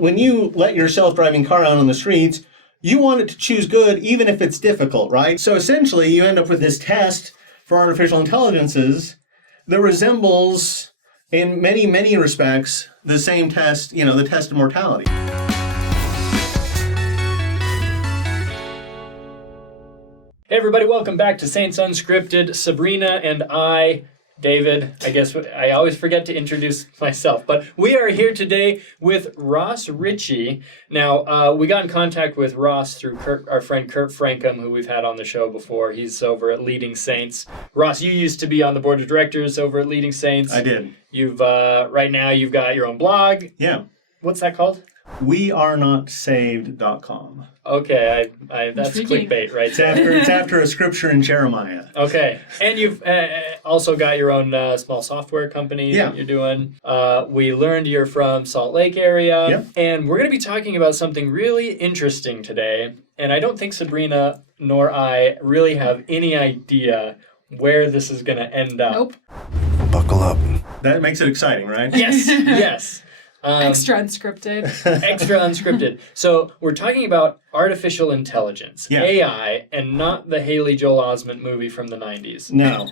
When you let your self-driving car out on the streets, you want it to choose good even if it's difficult, right? So essentially, you end up with this test for artificial intelligences that resembles, in many, many respects, the same test, the test of mortality. Hey everybody, welcome back to Saints Unscripted. Sabrina and I, David, I guess I always forget to introduce myself, but we are here today with Ross Richey. Now, we got in contact with Ross through our friend Kurt Frankham, who we've had on the show before. He's over at Leading Saints. Ross, you used to be on the board of directors over at Leading Saints. I did. You've right now you've got your own blog. Yeah. What's that called? WeAreNotSaved.com. Okay, that's clickbait right there. It's after a scripture in Jeremiah. Okay, and you've also got your own small software company that you're doing. We learned you're from Salt Lake area, and we're going to be talking about something really interesting today, and I don't think Sabrina nor I really have any idea where this is going to end up. Nope. Buckle up. That makes it exciting, right? Yes, yes. Extra unscripted. Extra unscripted. So we're talking about artificial intelligence, AI, and not the Haley Joel Osment movie from the 90s. No.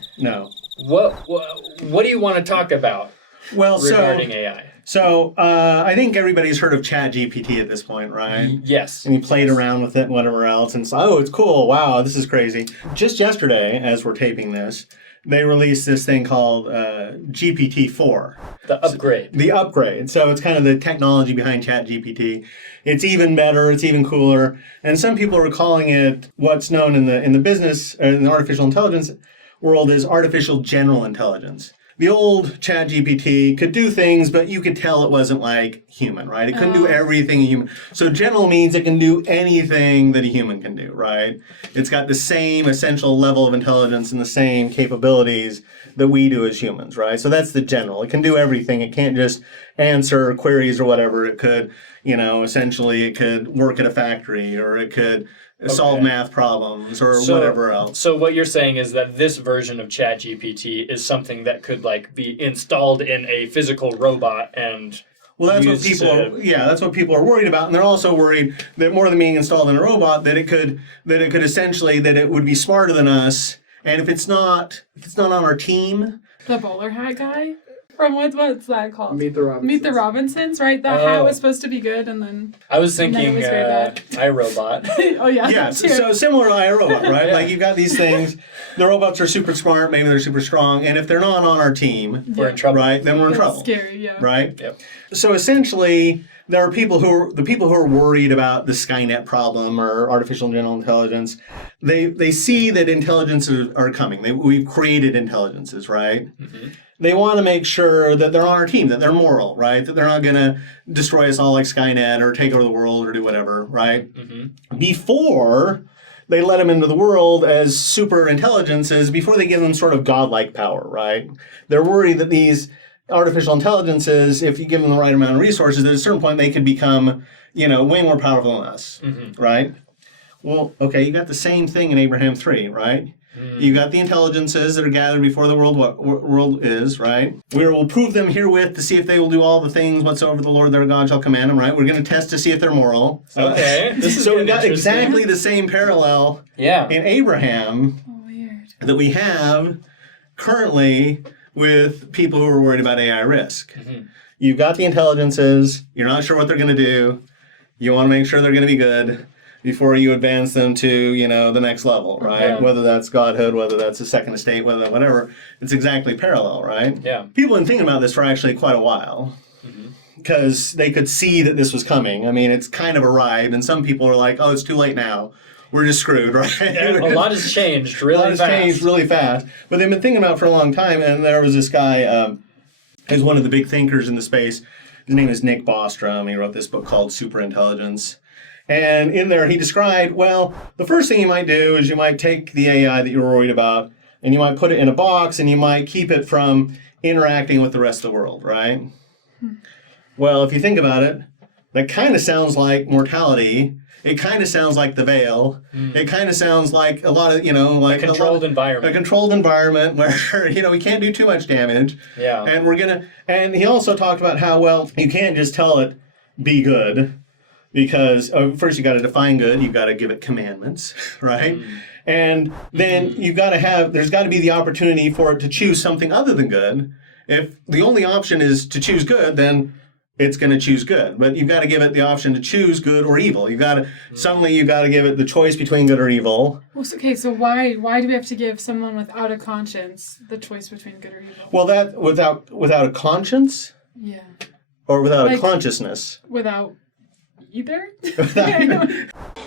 What do you want to talk about regarding AI? So I think everybody's heard of ChatGPT at this point, right? Yes. And he played around with it and whatever else. And so, it's cool. Wow, this is crazy. Just yesterday, as we're taping this, they released this thing called GPT-4. The upgrade. The upgrade. So it's kind of the technology behind ChatGPT. It's even better. It's even cooler. And some people are calling it what's known in the business, or in the artificial intelligence world, as artificial general intelligence. The old ChatGPT could do things, but you could tell it wasn't like human, right? It couldn't do everything a human. So general means it can do anything that a human can do, right? It's got the same essential level of intelligence and the same capabilities that we do as humans, right? So that's the general. It can do everything. It can't just answer queries or whatever. It could, essentially it could work at a factory, or it could solve math problems or whatever else. So what you're saying is that this version of ChatGPT is something that could be installed in a physical robot and that's what people are worried about, and they're also worried that more than being installed in a robot, that it could essentially that it would be smarter than us, and if it's not on our team, the bowler hat guy. From what's that called? Meet the Robinsons. Meet the Robinsons, right? The hat was supposed to be good, and then I was thinking it was very bad. iRobot. Oh yeah. Yeah. So similar to iRobot, right? Like you've got these things. The robots are super smart. Maybe they're super strong, and if they're not on our team, we're in trouble. Right? Then we're in trouble. Scary, yeah. Right. Yep. So essentially, there are people who are worried about the Skynet problem or artificial general intelligence. They see that intelligences are coming. We've created intelligences, right? Mm-hmm. They want to make sure that they're on our team, that they're moral, right? That they're not going to destroy us all like Skynet or take over the world or do whatever, right? Mm-hmm. Before they let them into the world as super intelligences, before they give them sort of godlike power, right? They're worried that these artificial intelligences, if you give them the right amount of resources, at a certain point they could become, way more powerful than us, right? Well, okay, you got the same thing in Abraham 3, right? You got the intelligences that are gathered before the world is, right? We will prove them herewith to see if they will do all the things whatsoever the Lord their God shall command them, right? We're going to test to see if they're moral. Okay. So we got exactly the same parallel in Abraham that we have currently with people who are worried about AI risk. Mm-hmm. You've got the intelligences. You're not sure what they're going to do. You want to make sure they're going to be good before you advance them to, the next level, right? Yeah. Whether that's godhood, whether that's a second estate, whatever. It's exactly parallel, right? Yeah. People have been thinking about this for actually quite a while because they could see that this was coming. I mean, it's kind of arrived, and some people are like, oh, it's too late now. We're just screwed, right? Yeah, a lot has changed really fast. But they've been thinking about it for a long time, and there was this guy who's one of the big thinkers in the space. His name is Nick Bostrom. He wrote this book called Superintelligence. And in there, he described, the first thing you might do is you might take the AI that you're worried about, and you might put it in a box, and you might keep it from interacting with the rest of the world, right? Well, if you think about it, that kind of sounds like mortality. It kind of sounds like the veil. It kind of sounds like a lot of, like a controlled environment. A controlled environment where, we can't do too much damage. Yeah. And and he also talked about how, you can't just tell it, be good, because first you got to define good, you've got to give it commandments, right? And then there's got to be the opportunity for it to choose something other than good. If the only option is to choose good, then it's going to choose good. But you've got to give it the option to choose good or evil. You've got to give it the choice between good or evil. Well, okay, so why do we have to give someone without a conscience the choice between good or evil? Well, that without a conscience, Yeah. or without a Like- consciousness. Without either?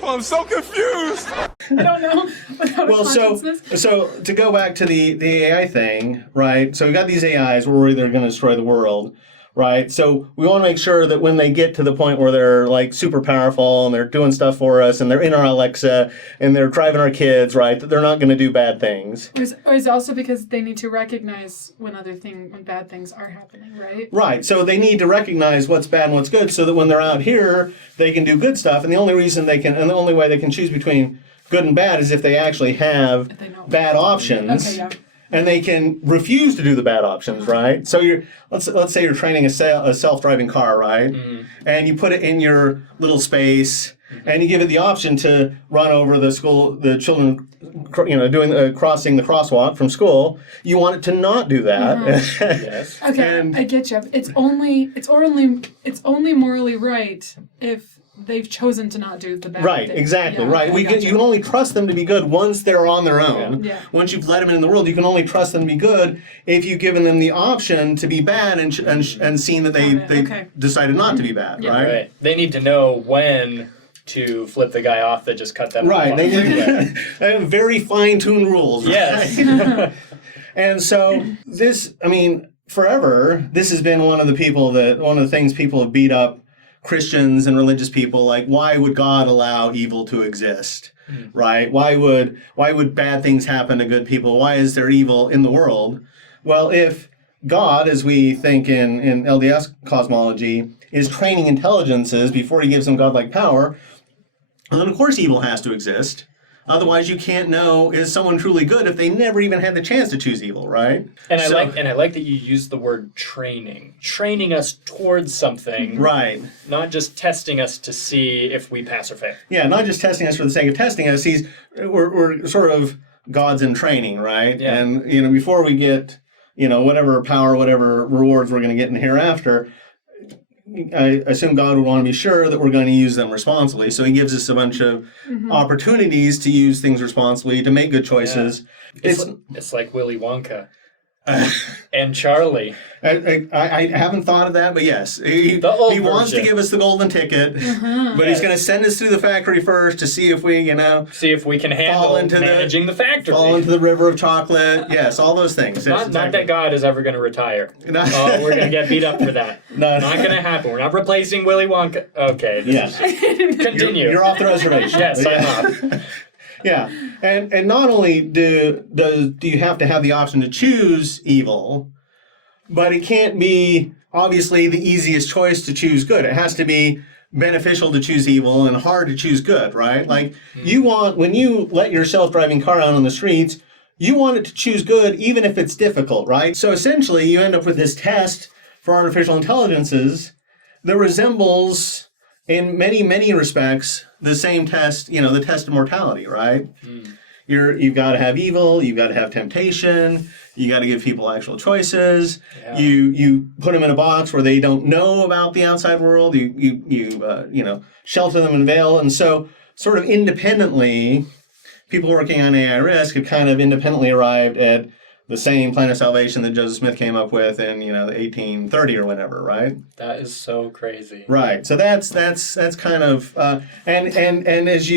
I'm so confused. I don't know. Without Well, a consciousness? so to go back to the AI thing, right? So we got these AIs, we're worried they're going to destroy the world, right? So we want to make sure that when they get to the point where they're like super powerful and they're doing stuff for us and they're in our Alexa and they're driving our kids, right, that they're not going to do bad things. Or is it also because they need to recognize when bad things are happening, right? Right. So they need to recognize what's bad and what's good so that when they're out here, they can do good stuff. And the only way they can choose between good and bad is if they actually have If they know. bad options. Okay, yeah. And they can refuse to do the bad options, right? So let's say you're training a self-driving car, right? And you put it in your little space, and you give it the option to run over the children, crossing the crosswalk from school. You want it to not do that. Yes. Okay, And- I get you. It's only morally right if they've chosen to not do the bad Right, thing. exactly, Yeah, right. okay, I gotcha. You can only trust them to be good once they're on their own. Yeah. Once you've let them in the world, you can only trust them to be good if you've given them the option to be bad and seen that they Got it, okay. decided not to be bad, Yeah. right? Right. They need to know when to flip the guy off that just cut them Right. off. They have very fine-tuned rules. Yes. Right? And so forever, this has been one of the things people have beat up Christians and religious people, like, why would God allow evil to exist? Right? Why would bad things happen to good people? Why is there evil in the world? Well, if God, as we think in LDS cosmology, is training intelligences before he gives them godlike power, then of course evil has to exist. Otherwise, you can't know, is someone truly good if they never even had the chance to choose evil, right? And I like that you use the word training us towards something, Right. not just testing us to see if we pass or fail. Yeah, not just testing us for the sake of testing us. We're sort of gods in training, right? Yeah. And before we get whatever power, whatever rewards we're going to get in the hereafter, I assume God would want to be sure that we're going to use them responsibly. So he gives us a bunch of opportunities to use things responsibly, to make good choices. Yeah. It's like Willy Wonka and Charlie. I haven't thought of that, but yes. He The old wants to version. give us the golden ticket, but he's going to send us through the factory first to see if we, See if we can handle managing the factory. fall into the river of chocolate. Yes, all those things. Yes, Not that God is ever going to retire. No. Oh, we're going to get beat up for that. No. Not going to happen. We're not replacing Willy Wonka. Okay. Continue. You're off the reservation. Yes, Yeah. I'm off. Yeah, and not only do you have to have the option to choose evil, but it can't be obviously the easiest choice to choose good. It has to be beneficial to choose evil and hard to choose good, right? Like when you let your self-driving car out on the streets, you want it to choose good even if it's difficult, right? So essentially you end up with this test for artificial intelligences that resembles, in many, many respects, the same test, the test of mortality, right? You've got to have evil, you've got to have temptation, you got to give people actual choices. Yeah. You put them in a box where they don't know about the outside world. You shelter them in a veil, and so sort of independently, people working on AI risk have kind of independently arrived at the same plan of salvation that Joseph Smith came up with in the 1830 or whatever, right? That is so crazy. Right. So that's kind of and as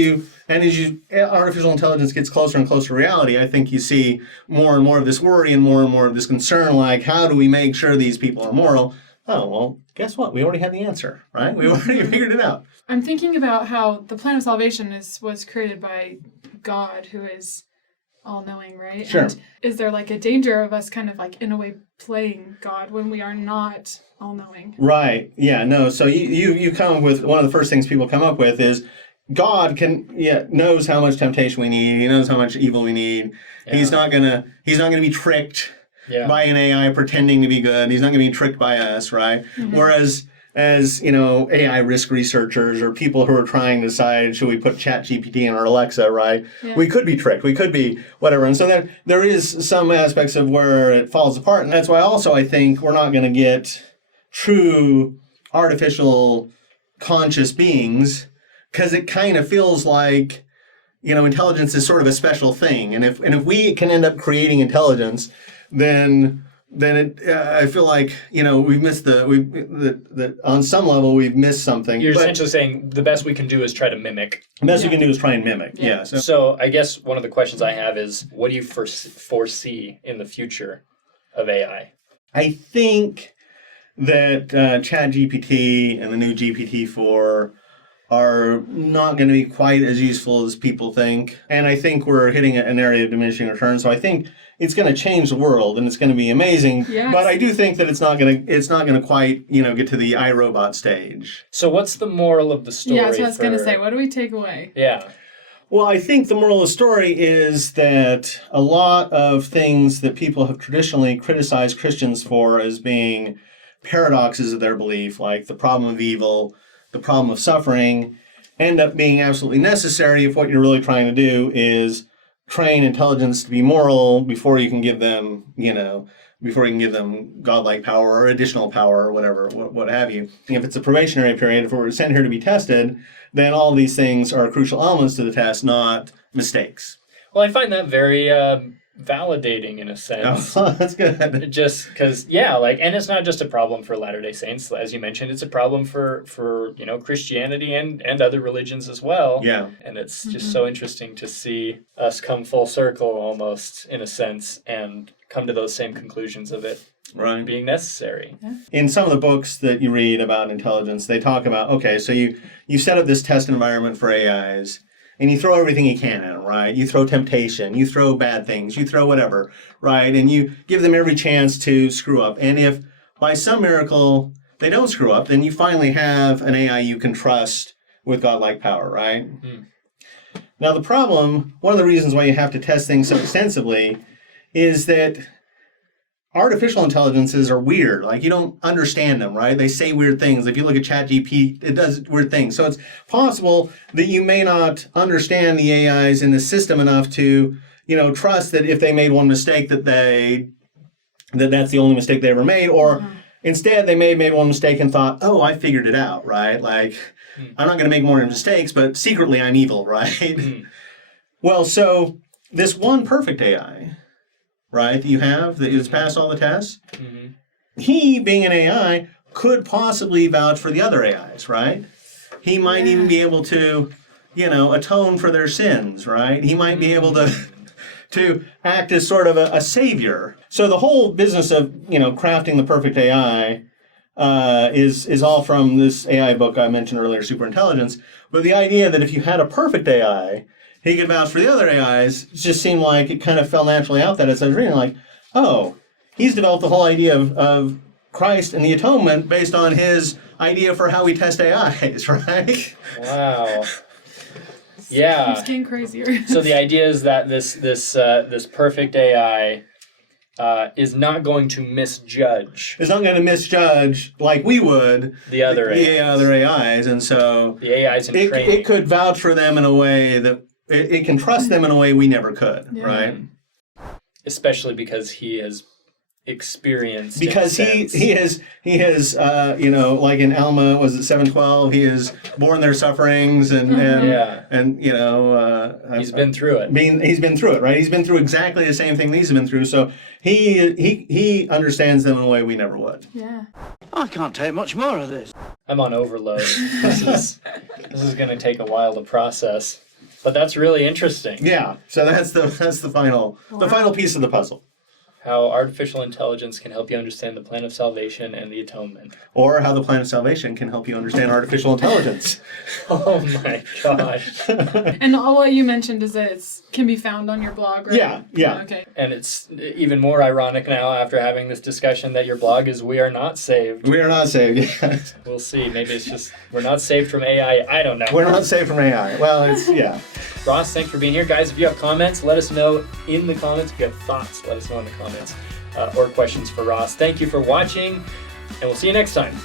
artificial intelligence gets closer and closer to reality, I think you see more and more of this worry and more of this concern, like, how do we make sure these people are moral? Oh, well, guess what? We already had the answer, right? We already figured it out. I'm thinking about how the plan of salvation was created by God, who is all-knowing, right? Sure. And is there like a danger of us kind of like in a way playing God when we are not all-knowing? Right. Yeah. No. So you come up with one of the first things people come up with is God knows how much temptation we need. He knows how much evil we need. Yeah. He's not gonna be tricked Yeah. by an AI pretending to be good. He's not gonna be tricked by us, right? Whereas as AI risk researchers or people who are trying to decide, should we put ChatGPT in our Alexa, right? Yeah. We could be tricked. We could be whatever. And so there is some aspects of where it falls apart. And that's why also I think we're not going to get true artificial conscious beings, because it kind of feels like, intelligence is sort of a special thing. And if we can end up creating intelligence, then I feel like we've missed on some level we've missed something. You're essentially saying the best we can do is try to mimic. The best we can do is try and mimic. Yeah. So I guess one of the questions I have is, what do you foresee in the future of AI? I think that ChatGPT and the new GPT-4 are not going to be quite as useful as people think, and I think we're hitting an area of diminishing returns. So I think it's going to change the world, and it's going to be amazing. Yes. But I do think that it's not going to quite get to the iRobot stage. So what's the moral of the story? Yeah, that's what I was going to say. What do we take away? Yeah. Well, I think the moral of the story is that a lot of things that people have traditionally criticized Christians for as being paradoxes of their belief, like the problem of evil, the problem of suffering, end up being absolutely necessary if what you're really trying to do is train intelligence to be moral before you can give them, godlike power or additional power or whatever, what have you. If it's a probationary period, if we're sent here to be tested, then all these things are crucial elements to the test, not mistakes. Well, I find that very validating in a sense. Oh, that's good. Just because, and it's not just a problem for Latter-day Saints, as you mentioned. It's a problem for Christianity and other religions as well. Yeah. And it's just so interesting to see us come full circle almost, in a sense, and come to those same conclusions of it Right. being necessary. Yeah. In some of the books that you read about intelligence, they talk about, okay, so you set up this test environment for AIs, and you throw everything you can at them, right? You throw temptation, you throw bad things, you throw whatever, right? And you give them every chance to screw up. And if by some miracle they don't screw up, then you finally have an AI you can trust with godlike power, right? Now the problem, one of the reasons why you have to test things so extensively is that artificial intelligences are weird. Like, you don't understand them, right? They say weird things. If you look at ChatGPT, it does weird things. So it's possible that you may not understand the AIs in the system enough to, trust that if they made one mistake that's the only mistake they ever made, or instead they may have made one mistake and thought, oh, I figured it out, right? Like, I'm not going to make more mistakes, but secretly I'm evil, right? Well, so this one perfect AI, right, that you have, that has passed all the tests, he, being an AI, could possibly vouch for the other AIs, right? He might even be able to, atone for their sins, right? He might be able to act as sort of a savior. So the whole business of, crafting the perfect AI is all from this AI book I mentioned earlier, Superintelligence. But the idea that if you had a perfect AI, he could vouch for the other AIs, just seemed like it kind of fell naturally out that as I was reading, like, oh, he's developed the whole idea of Christ and the atonement based on his idea for how we test AIs, right? Wow. Yeah. It's getting crazier. So the idea is that this perfect AI is not going to misjudge. It's not going to misjudge like we would the other AIs, and so the AIs in training. It could vouch for them in a way that it can trust them in a way we never could, right? Especially because he has experienced. Because he has like in Alma, was it 712? He has borne their sufferings and he's been through it. He's been through it, right? He's been through exactly the same thing these have been through. So he understands them in a way we never would. Yeah. I can't take much more of this. I'm on overload. This is going to take a while to process, but that's really interesting. Yeah. So that's the final piece of the puzzle. How artificial intelligence can help you understand the plan of salvation and the atonement. Or how the plan of salvation can help you understand artificial intelligence. Oh my gosh. And all what you mentioned is that it can be found on your blog, right? Yeah. Okay. And it's even more ironic now after having this discussion that your blog is We Are Not Saved. We are not saved, yes. We'll see. Maybe it's just we're not saved from AI. I don't know. We're not saved from AI. Well, Ross, thanks for being here. Guys, if you have comments, let us know in the comments. If you have thoughts, let us know in the comments. Or questions for Ross. Thank you for watching, and we'll see you next time.